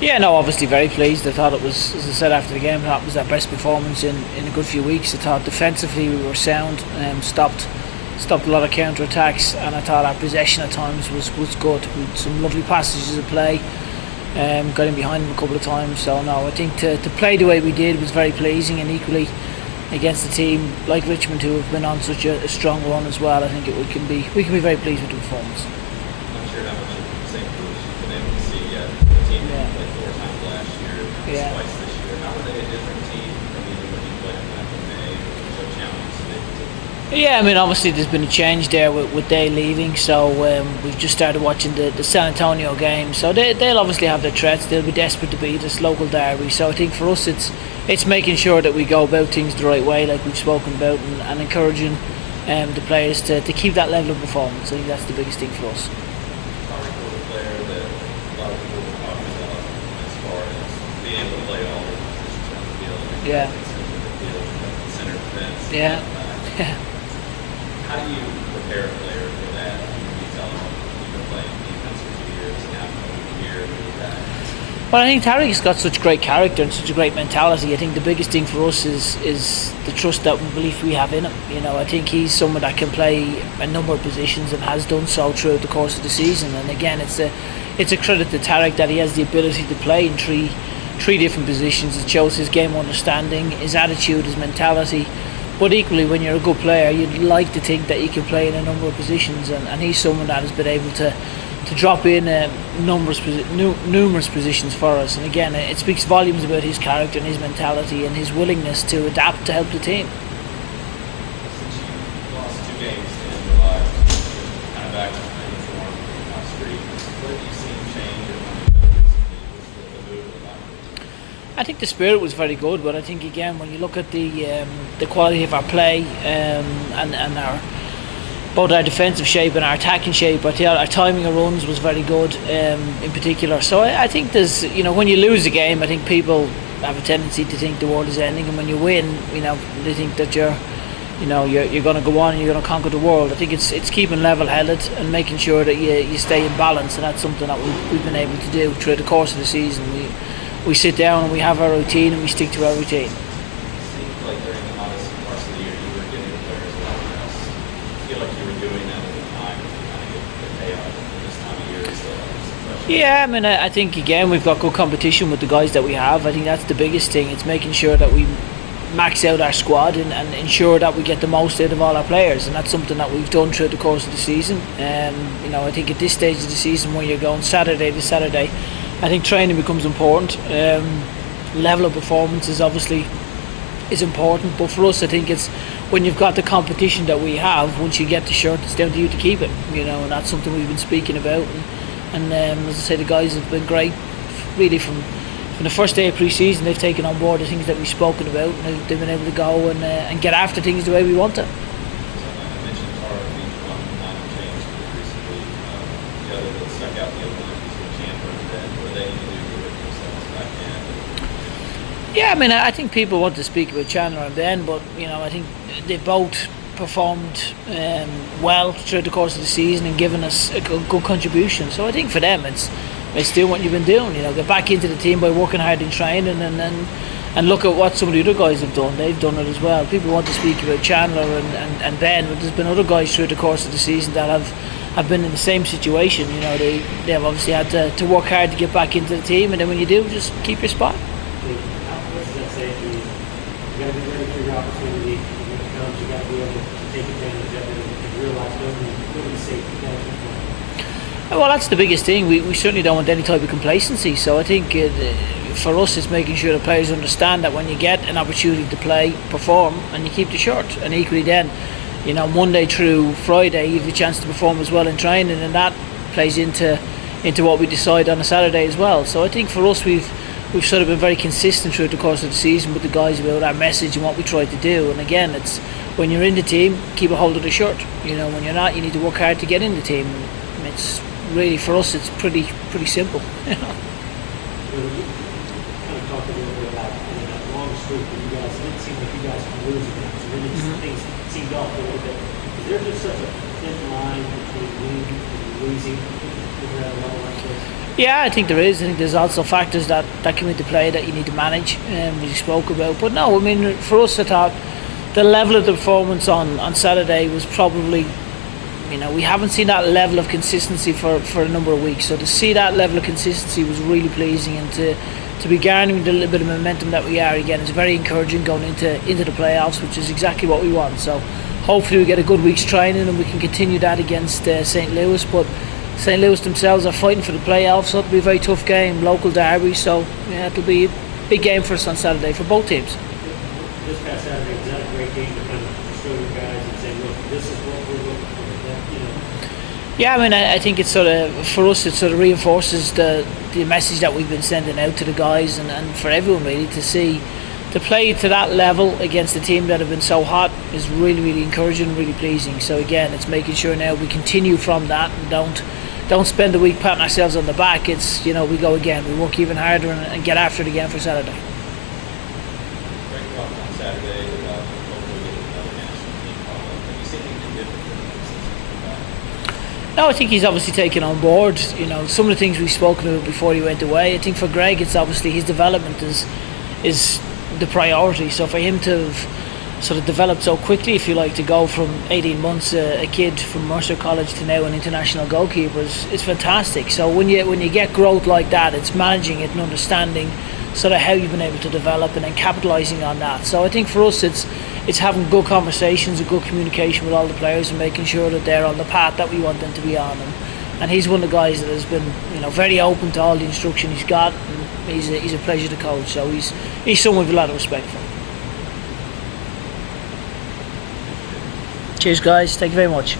Yeah, no, obviously very pleased. I thought it was, as I said after the game, I thought it was our best performance in a good few weeks. I thought defensively we were sound, stopped a lot of counter attacks, and I thought our possession at times was good. We had some lovely passages of play, got in behind them a couple of times. So no, I think to play the way we did was very pleasing, and equally against a team like Richmond who have been on such a strong run as well. I think we can be very pleased with the performance. Not sure how much of St. Louis you've been able to see yet. The team that you played 4 times last year, Yeah. twice this year. How are they a different team from even when you played them back in May? So challenging today. Yeah, I mean, obviously there's been a change there with Day leaving, so we've just started watching the San Antonio game. So they'll obviously have their threats. They'll be desperate to beat us, local derby. So I think for us it's making sure that we go about things the right way, like we've spoken about, and encouraging the players to keep that level of performance. I think that's the biggest thing for us. Sorry for the player that a lot of people were talking about as far as being able to play all the positions on the field. Yeah. Center defense. Yeah. Yeah. How do you prepare a player for that? You tell them you've been playing defense for 2 years, now come here, do that. Well, I think Tariq's got such great character and such a great mentality. I think the biggest thing for us is the trust that and belief we have in him. You know, I think he's someone that can play a number of positions and has done so throughout the course of the season. And again, it's a credit to Tariq that he has the ability to play in three different positions. It shows his game understanding, his attitude, his mentality. But equally, when you're a good player, you'd like to think that you can play in a number of positions, and he's someone that has been able to drop in numerous positions for us. And again, it speaks volumes about his character and his mentality and his willingness to adapt to help the team. Since you lost 2 games to end your lives, kind of back in form on the street, what have you seen change or recently with the move of the locker room? I think the spirit was very good, but I think again when you look at the quality of our play and our both our defensive shape and our attacking shape, I think our timing of runs was very good in particular. So I think there's, you know, when you lose a game, I think people have a tendency to think the world is ending, and when you win, you know, they think that you're going to go on and you're going to conquer the world. I think it's keeping level-headed and making sure that you stay in balance, and that's something that we've been able to do throughout the course of the season. We sit down and we have our routine and we stick to our routine. It seemed like during the hottest parts of the year, you were getting the players a lot of rest. I feel like you were doing that at the time to kind of get the payoff this time of year. So Yeah, I mean, I think again we've got good competition with the guys that we have. I think that's the biggest thing. It's making sure that we max out our squad and ensure that we get the most out of all our players, and that's something that we've done throughout the course of the season. You know, I think at this stage of the season, when you're going Saturday to Saturday, I think training becomes important. Level of performance is obviously important, but for us, I think it's when you've got the competition that we have. Once you get the shirt, it's down to you to keep it. You know, and that's something we've been speaking about. And as I say, the guys have been great, really from the first day of pre-season. They've taken on board the things that we've spoken about, and they've been able to go and get after things the way we want to. I mentioned Tara being one change recently. The other that stuck out the other night was Chamber and Ben. What are they going to do to get themselves back in? Yeah, I mean, I think people want to speak about Chandler and Ben, but you know, I think they both performed well throughout the course of the season and given us a good contribution. So I think for them, it's doing what you've been doing. You know, get back into the team by working hard in training, and look at what some of the other guys have done. They've done it as well. People want to speak about Chandler and Ben, but there's been other guys throughout the course of the season that have been in the same situation. You know, they have obviously had to work hard to get back into the team, and then when you do, just keep your spot. What does that say to you? You got to be ready for your opportunity. When it comes, you got to be able to take advantage of it and realize nobody's safe. You got to keep going. Well, that's the biggest thing. We certainly don't want any type of complacency. So I think for us, it's making sure the players understand that when you get an opportunity to play, perform, and you keep the shirt. And equally then, you know, Monday through Friday, you have the chance to perform as well in training, and that plays into what we decide on a Saturday as well. So I think for us, we've sort of been very consistent throughout the course of the season with the guys about our message and what we try to do. And again, it's when you're in the team, keep a hold of the shirt. You know, when you're not, you need to work hard to get in the team. And it's really, for us, it's pretty simple. You know. You kind of talked a little bit about that long streak that you guys, it didn't seem like you guys could lose again. So really things seemed off a little bit. Is there just such a thin line between winning and losing when you're at a level like this? Yeah, I think there is. I think there's also factors that come into play that you need to manage, we spoke about. But no, I mean, for us, I thought the level of the performance on Saturday was probably, we haven't seen that level of consistency for a number of weeks. So to see that level of consistency was really pleasing, and to be garnering the little bit of momentum that we are again is very encouraging going into the playoffs, which is exactly what we want. So hopefully we get a good week's training and we can continue that against St. Louis. But St. Louis themselves are fighting for the playoffs, so it'll be a very tough game, local derby. So yeah, it'll be a big game for us on Saturday for both teams. This past Saturday, was that a great game to kind of show you guys and say, look, this is what we're looking for? Yeah, I mean, I think it's sort of, for us, it sort of reinforces the message that we've been sending out to the guys and for everyone really to play to that level against a team that have been so hot is really, really encouraging and really pleasing. So again, it's making sure now we continue from that and don't spend the week patting ourselves on the back. It's, we go again, we work even harder and get after it again for Saturday. Great talk on Saturday about hopefully getting another national team call up. Have you seen anything different from him since he's come back? No, I think he's obviously taken on board, some of the things we've spoken about before he went away. I think for Greg, it's obviously his development is the priority. So for him to have sort of developed so quickly, if you like, to go from 18 months a kid from Mercer College to now an international goalkeeper is fantastic. So when you get growth like that, it's managing it and understanding sort of how you've been able to develop and then capitalising on that. So I think for us it's having good conversations and good communication with all the players and making sure that they're on the path that we want them to be on. And he's one of the guys that has been very open to all the instruction he's got, and he's a pleasure to coach. So he's someone with a lot of respect for. Cheers guys, thank you very much.